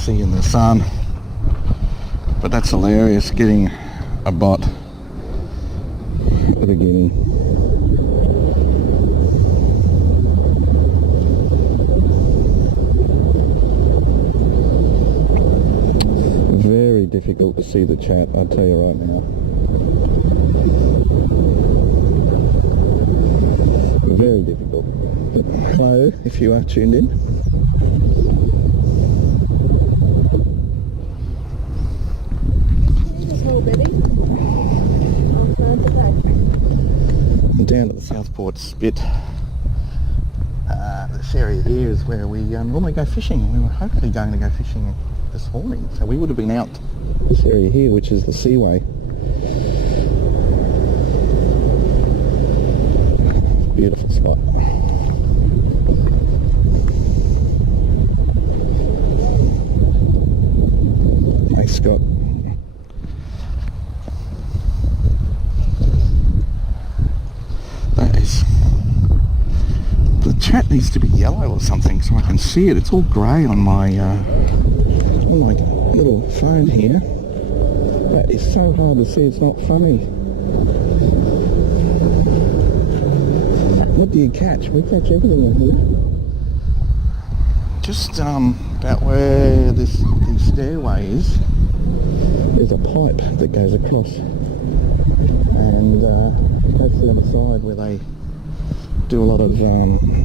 see in the sun. But that's hilarious, getting a bot of a guinea. Very difficult to see the chat, I'll tell you right now. Very difficult. But hello, if you are tuned in. Down at the Southport Spit. This area here is where we normally go fishing. We were hopefully going to go fishing this morning, so we would have been out this area here, which is the Seaway. Beautiful spot. Hey Scott. The chat needs to be yellow or something so I can see it. It's all grey on my little phone here. That is so hard to see, it's not funny. What do you catch? We catch everything in here. Just about where the stairway is, there's a pipe that goes across, and that's the other side where they do a lot of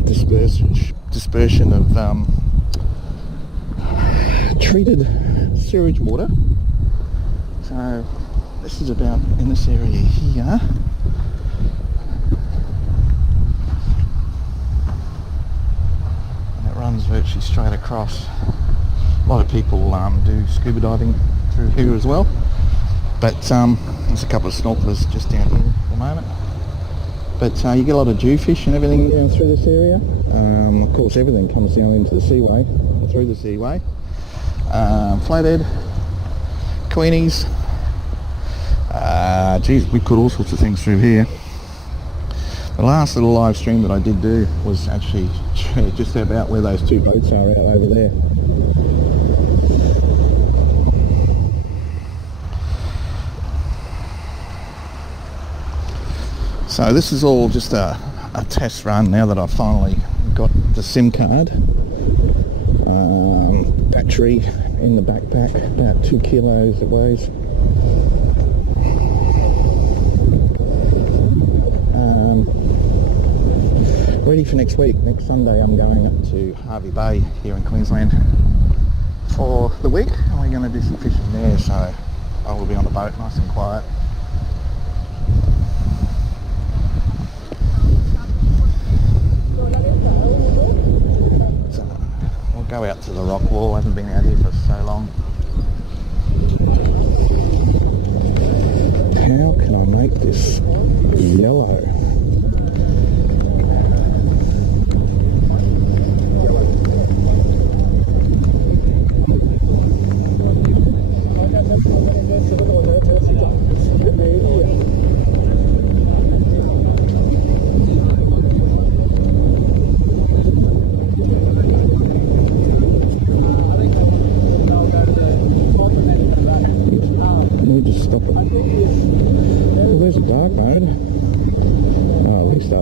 dispersion of treated sewage water. So this is about in this area here. And it runs virtually straight across. A lot of people do scuba diving through here as well. But there's a couple of snorkelers just down here at the moment. But you get a lot of jewfish and everything down through this area. Of course, everything comes down into the Seaway, or through the Seaway. Flathead, queenies. Geez, we caught all sorts of things through here. The last little live stream that I did do was actually just about where those two boats are out over there. So this is all just a test run now that I've finally got the SIM card. Battery in the backpack, about 2 kilos it weighs. Ready for next week. Next Sunday I'm going up to Hervey Bay here in Queensland for the week, and we're going to do some fishing there, so I will be on the boat nice and quiet. Go out to the rock wall. I haven't been out here for so long. How can I make this yellow?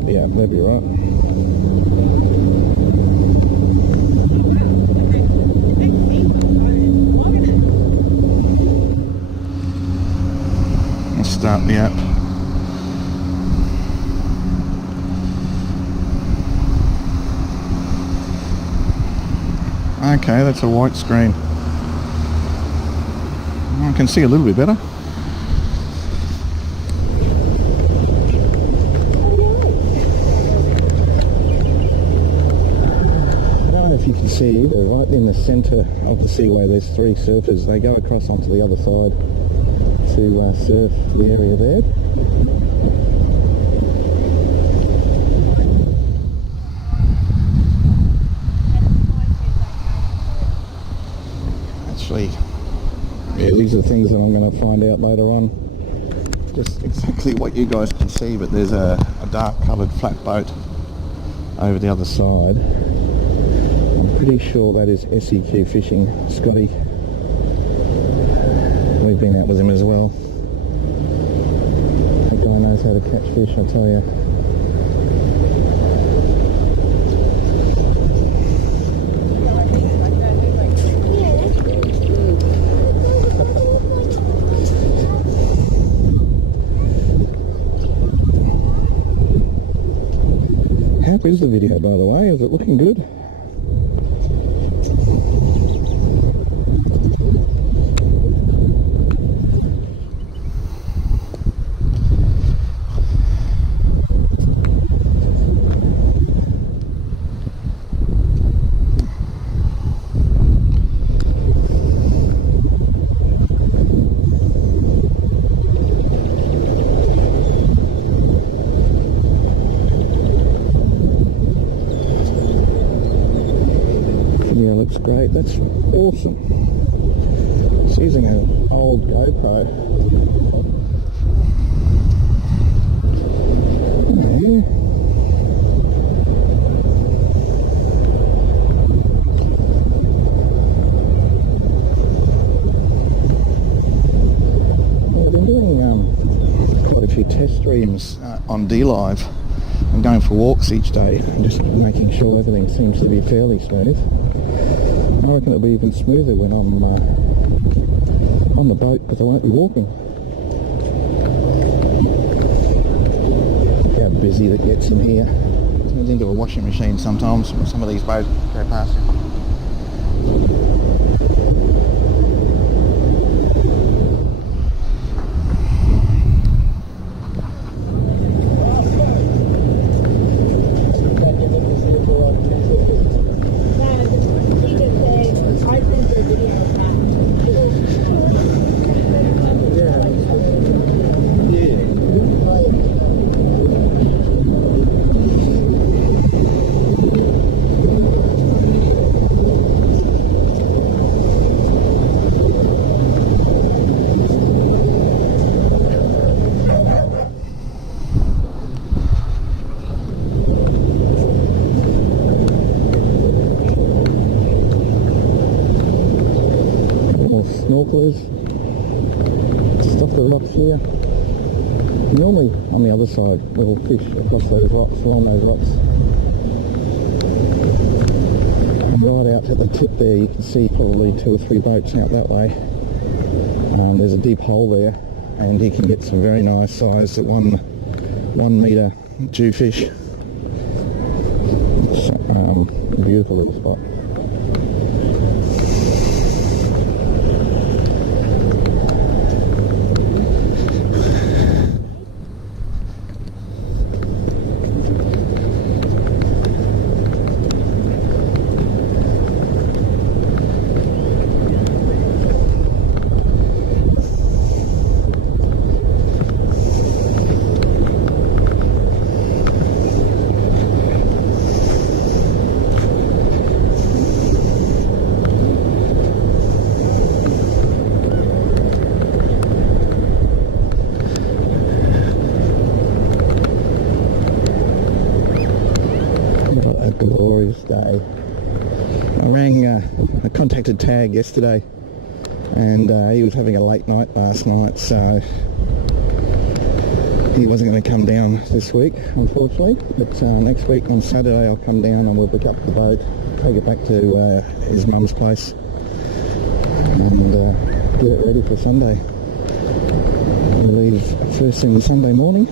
Yeah, that'd be right. Let's start the app. Okay, that's a white screen. I can see a little bit better. If you can see, they're right in the centre of the Seaway. There's 3 surfers. They go across onto the other side to surf the area there. Actually, yeah, these are things that I'm going to find out later on. Just exactly what you guys can see, but there's a dark coloured flat boat over the other side. Pretty sure that is SEQ Fishing, Scotty. We've been out with him as well. That guy knows how to catch fish, I tell you. How is the video, by the way? Is it looking good? Looks great. That's awesome. It's using an old GoPro. Yeah. I've been doing quite a few test streams on DLive. I'm going for walks each day and just making sure everything seems to be fairly smooth. I reckon it'll be even smoother when I'm on the boat because I won't be walking. Look how busy that gets in here. It turns into a washing machine sometimes when some of these boats go past. Snorkelers, stuff the rocks here. Normally on the other side, little fish across those rocks, along those rocks. And right out at the tip there, you can see probably 2 or 3 boats out that way. There's a deep hole there, and you can get some very nice size at 1 metre jewfish. It's a beautiful little spot. What a glorious day. I contacted Tag yesterday, and he was having a late night last night, so he wasn't going to come down this week, unfortunately. But next week on Saturday I'll come down and we'll pick up the boat, take it back to his mum's place, and get it ready for Sunday. We'll leave first thing Sunday morning.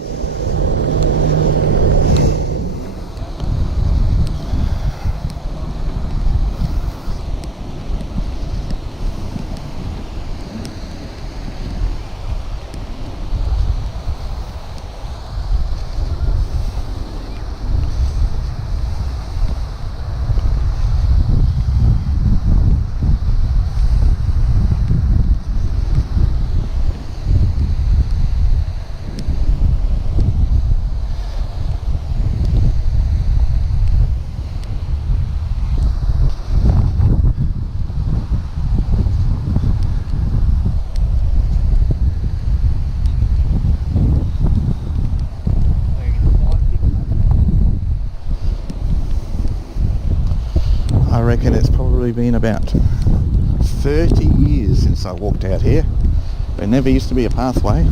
I reckon it's probably been about 30 years since I walked out here, There never used to be a pathway.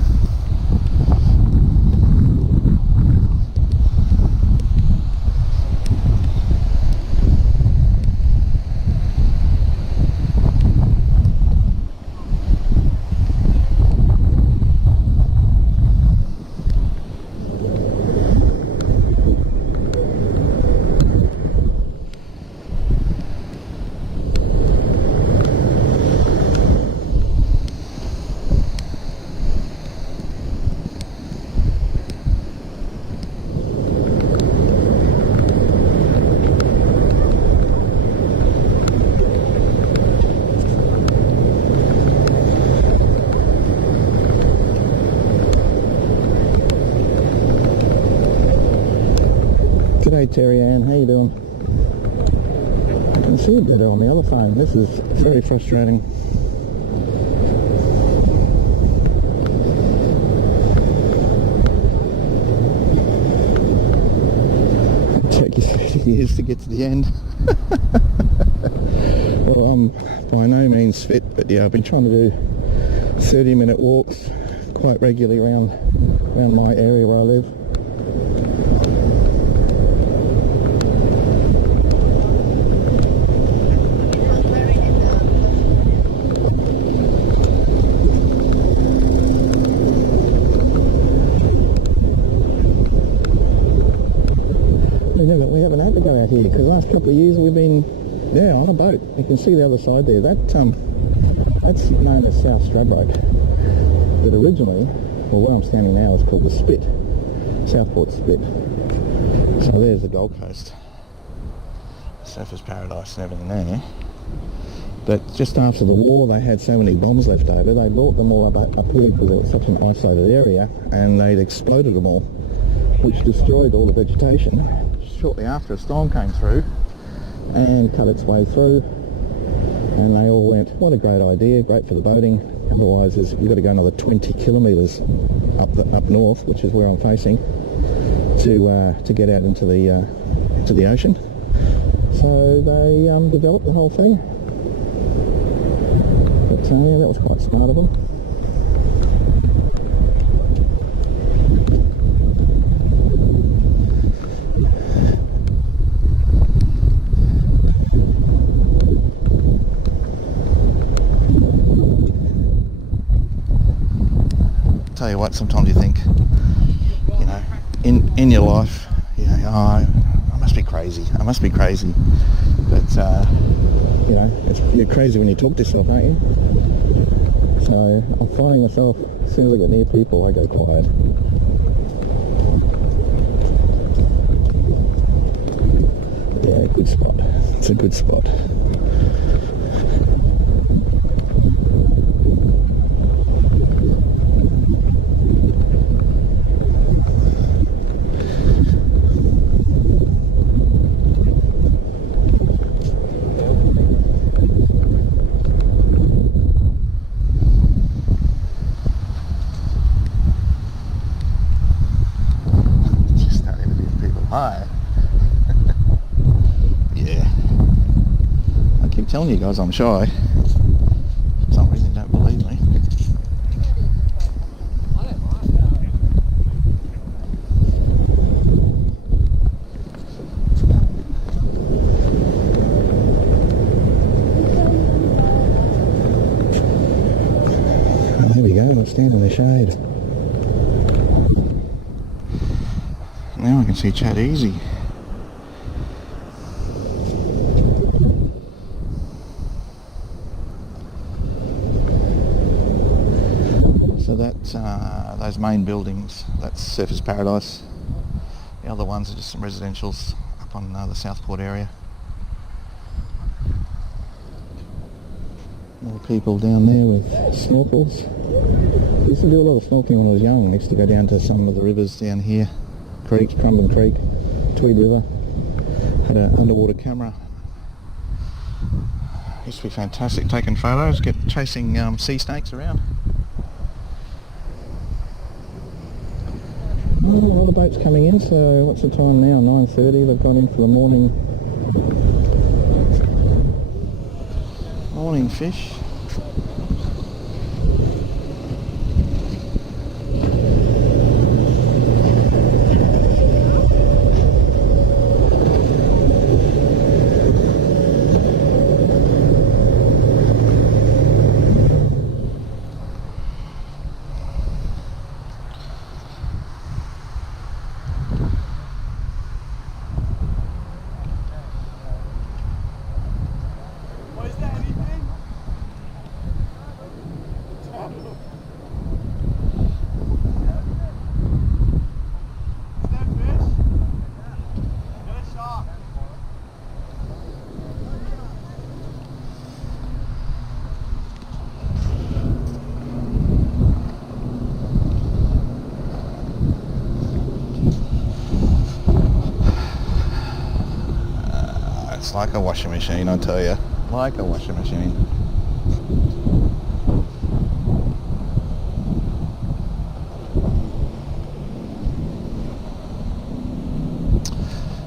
G'day Terry Ann, how you doing? I can see it better on the other phone. This is very frustrating. It'll take you 30 years to get to the end. Well, I'm by no means fit, but yeah, I've been trying to do 30-minute walks quite regularly around my area where I live. We haven't had to go out here because the last couple of years we've been on a boat. You can see the other side there. That's known as South Stradbroke. But originally, well, where I'm standing now is called the Spit, Southport Spit. So there's the Gold Coast, Surfers Paradise and everything there. But just after the war, they had so many bombs left over. They brought them all up here because it was such an isolated area, and they'd exploded them all, which destroyed all the vegetation. Shortly after, a storm came through and cut its way through, and they all went, what a great idea, great for the boating. Otherwise you've got to go another 20 kilometres up north, which is where I'm facing, to get out into the ocean. So they developed the whole thing. But yeah, that was quite smart of them. Tell you what, sometimes you think, you know, in your life, you know, I must be crazy. But you know, you're crazy when you talk to yourself, aren't you? So I'm finding myself, as soon as I get near people, I go quiet. Yeah, good spot. It's a good spot. Hi. Yeah. I keep telling you guys I'm shy. For some reason you don't believe me. Oh, there we go, I'll stand in the shade. Now I can see Chat Easy. So that's those main buildings, that's Surfers Paradise. The other ones are just some residentials up on the Southport area. More people down there with snorkels. I used to do a lot of snorkeling when I was young. I used to go down to some of the rivers down here. Creeks, Crumbin Creek, Tweed River. Had an underwater camera. Used to be fantastic taking photos, chasing sea snakes around. Oh, a lot of boats coming in, so what's the time now? 9:30, they've gone in for the morning fish. It's like a washing machine, I tell you. Like a washing machine.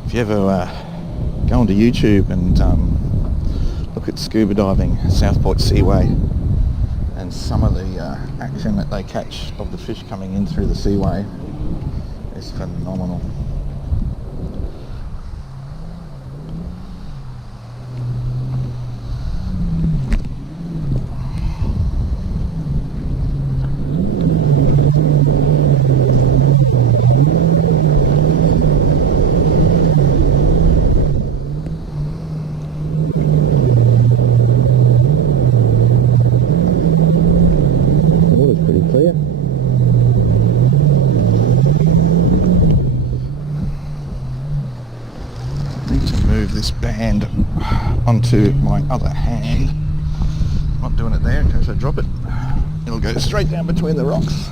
If you ever go onto YouTube and look at scuba diving, Southport Seaway, and some of the action that they catch of the fish coming in through the seaway is phenomenal. This band onto my other hand. Not doing it there in case I drop it. It'll go straight down between the rocks.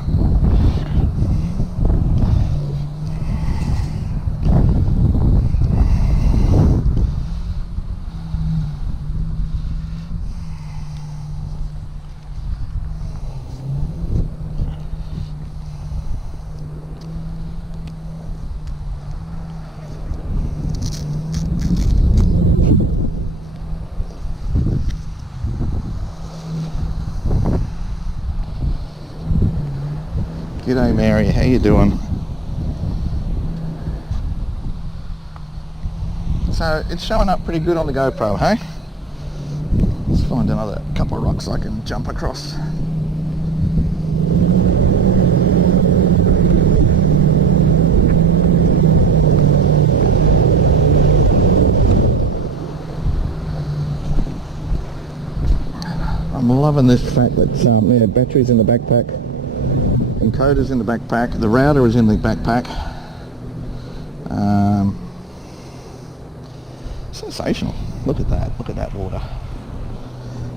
G'day Mary, how you doing? So it's showing up pretty good on the GoPro, hey? Let's find another couple of rocks I can jump across. I'm loving this fact that batteries in the backpack. Encoder's in the backpack, the router is in the backpack. Sensational. Look at that water.